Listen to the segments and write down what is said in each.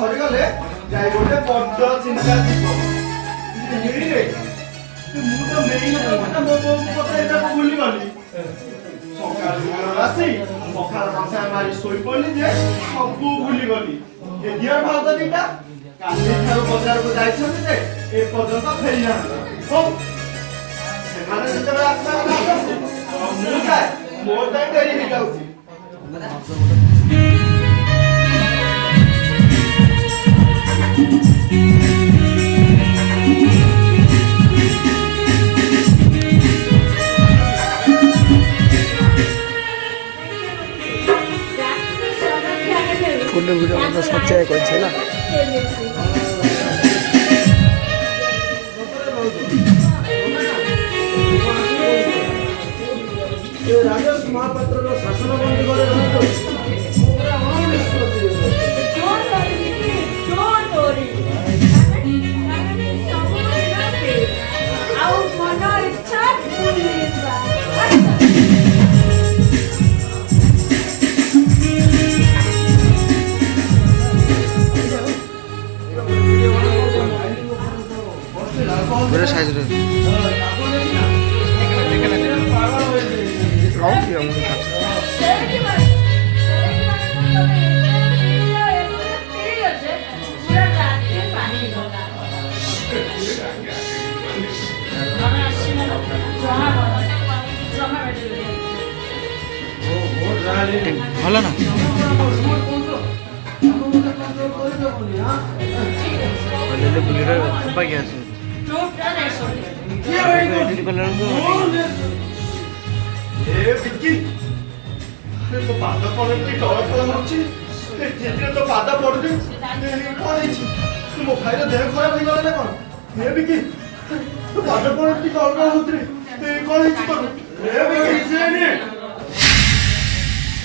ସରିଗଲେ ଯାଇ ଗୋଟେ ବଡ ଚିନ୍ତା ଥିବ ମୁଁ ତ ମେଇ ମୋ ବୋଉକୁ ପଚାରିବାକୁ ଭୁଲିଗଲି ସକାଳୁ ଆସି ପଖାଳ କଂସା ମାରି ଶୋଇପଡିଲି ଯେ ସବୁ ଭୁଲିଗଲି ଏ ଦିଅର ଭାଉଜ ଦିଟା କାଲିଠାରୁ ବଜାରକୁ ଯାଇଛନ୍ତି ଯେ ଏପର୍ଯ୍ୟନ୍ତ ଫେରି ନାହାନ୍ତି ହଉ ସେମାନେ ଯେତେବେଳେ ଆସିବା କଥା ଆସନ୍ତୁ ମୁଁ ଯାଏ ମୋର ପାଇଁ ଡେରି ହେଇଯାଉଛି फुल सजाए कहीं ना राजेश महापात्र शासन बंदी पूरा साइज रे लाओ कि हम भल ना बुलेट बाकी आसे एडिट कलर को ए बिक्की तो पाद पड़े की डर फल होची ए ठेठे तो पाद पड़ुची कोन हिची मो भाई रे देह खराब हो गला ना कोन ए बिक्की तो पाद पड़े की डर का होतरी ए कोन हिची तो ए बिक्की जेने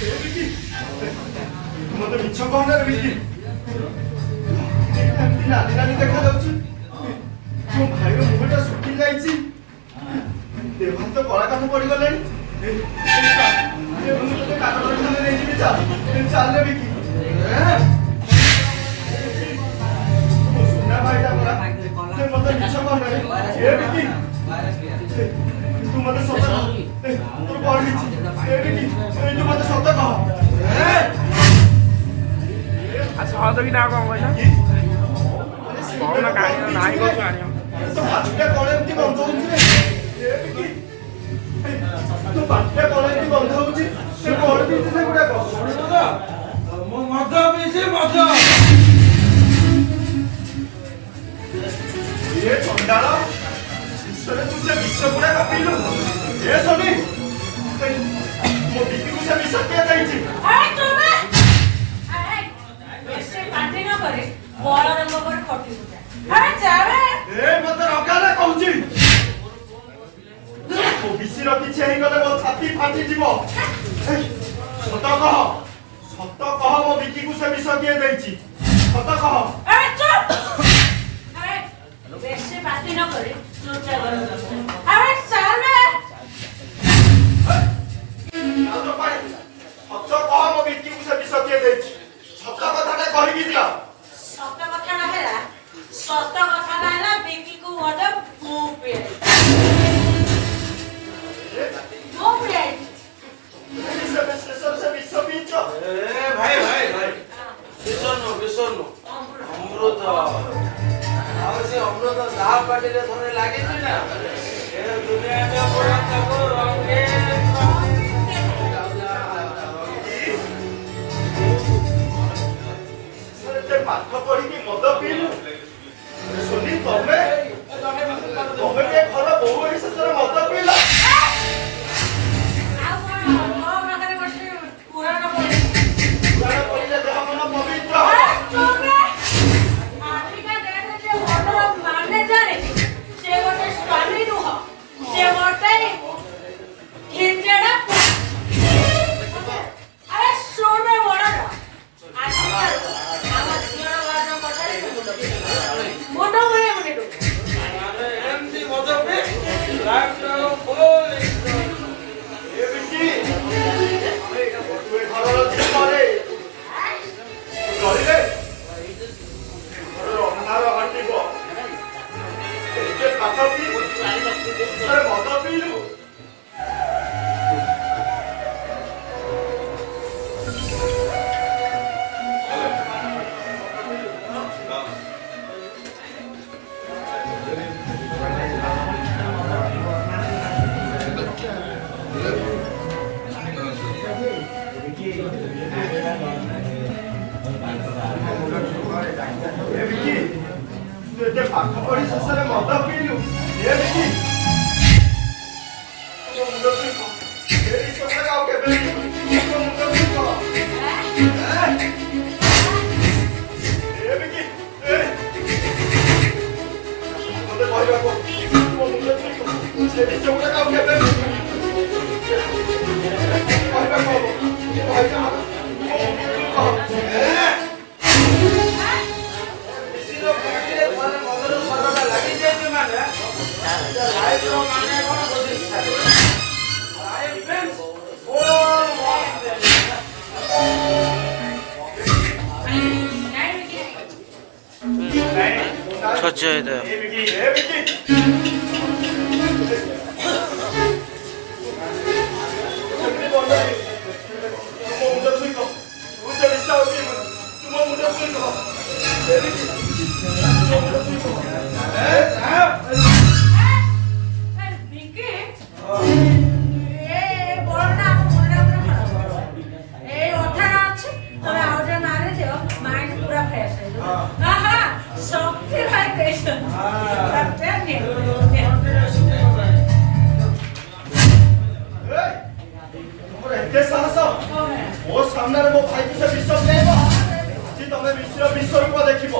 ए बिक्की मते मिछ कोन रे बिक्की दिना दिना देखा जाउची तो भाई रो मुहटा सुखी जाईची देवा तो कला काठ पड़ी गलानी ए मुझे तो काठ पड़ी खाने नहीं जी चाल रे बिकी सुना भाई ता मोरा ते मते मिछ कोन रे ए बिकी तू मते सत तू कोन हिची ए बिकी तू मते सत कह अच्छा तो भी ना कौन कहला कौन ना कानी नाही को कानी तो बाटका कोन एमती बंद होउची रे ए बिकी तो बाटका कोन एमती बंद होउची से कोन बीच से गुडा को मो मद बीच मद ये चंडाला सरे तू से विष गुडा का पीलु ए सोनी मो बिकी को से विष के दैची अरे तोमे अरे ऐसे पार्टी न करे बड़ा रंग पर खटी हो जाए अरे जावे ए मते रकाला कहूची ओ बिसिर किछि हेइ गले मो छाती फाटी जीवो सत कह मो बिकी को से विष के दैची सत कह अरे चुप अरे ऐसे पार्टी न करे चुपचाप अरे जावे तो पाए सत कह मो बिकी को से विष के दैची सत कथाटा कहि दिया सत कथा न हेला सत कथा न हेला बेकी को मदे मुंह पे से विष बीच ए भाई विसरनो ପାଠ ପଢି ଶେଷରେ ମଦ ପିଇଲୁ ଏ ଦେଖି ମୁଣ୍ଡ ଛୁଇଁବ ଏ ବିଷୟରେ ଆଉ କେବେ ମୁଣ୍ଡ ଛୁଇଁବ ଏ ବିକି ଏ ମୋତେ କହିବାକୁ ମୋ ମୁଣ୍ଡ ଛୁଇଁବ ସେ ବିଷୟରେ ଆଉ କେବେ କହିବାକୁ ହବ ଛଚେଇଦେ ମୋ ସାମ୍ନାରେ ମୋ ଭାଇକୁ ସେ ବିଷ ପିଆଇବ ଆଜି ତମେ ବିଶ୍ୱରୂପ ଦେଖିବ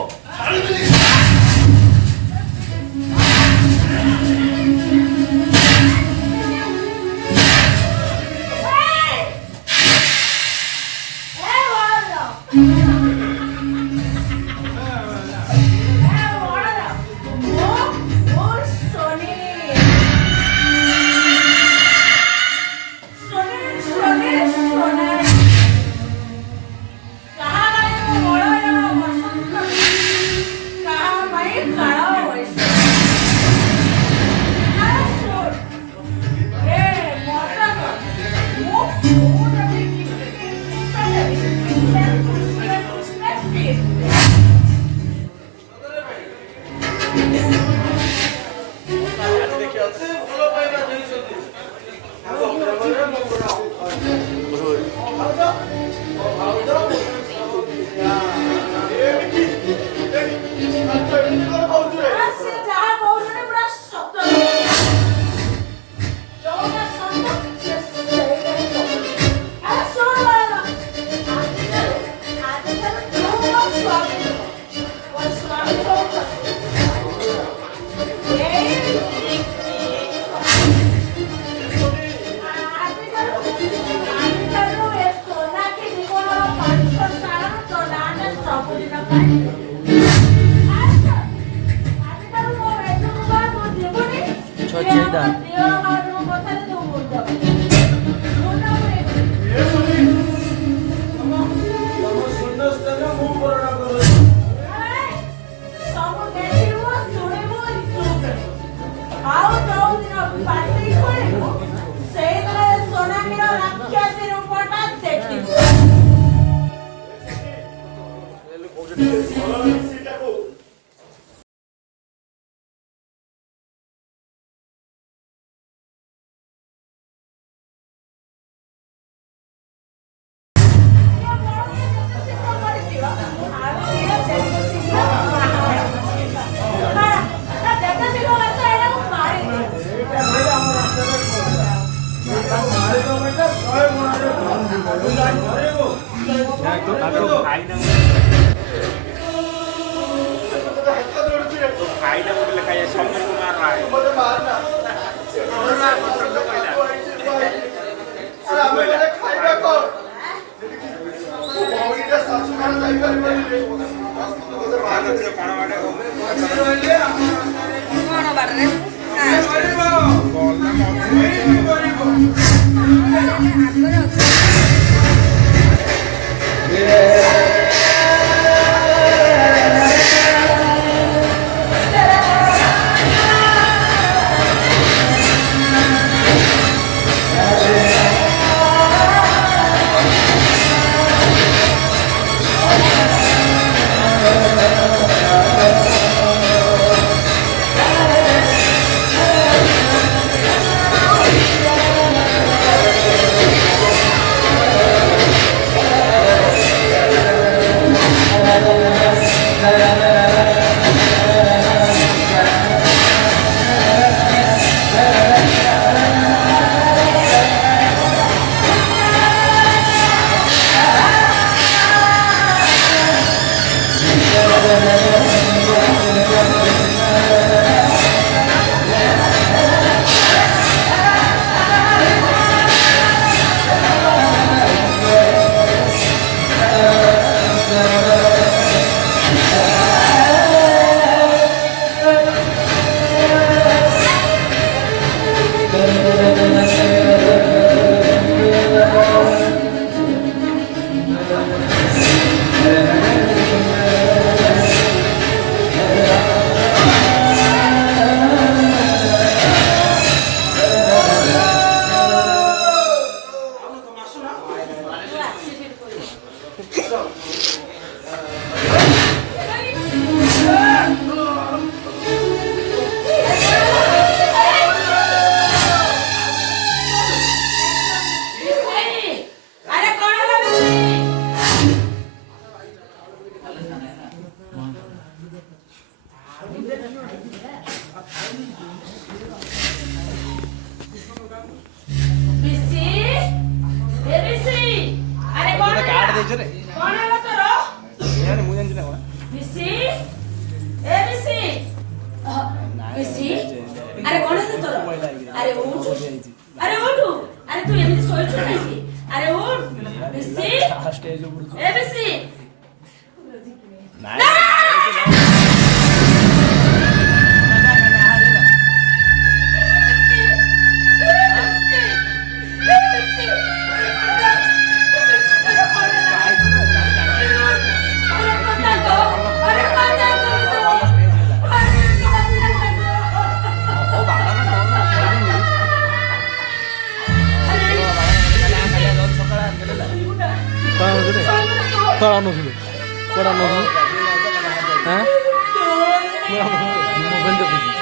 अरे कौन है मिस्त्री? मिस्त्री? ए मिस्त्री? अरे कौन है? कौन है लो तोरो? मिस्त्री? ए मिस्त्री? मिस्त्री? अरे कौन है तोरो? अरे उठ। अरे उठ। अरे तू एमती सोइछु नाही। अरे उठ। मिस्त्री? ए मिस्त्री? Kuala Lumpur. Kuala Lumpur. Hah? Kuala Lumpur. Mau bentuk.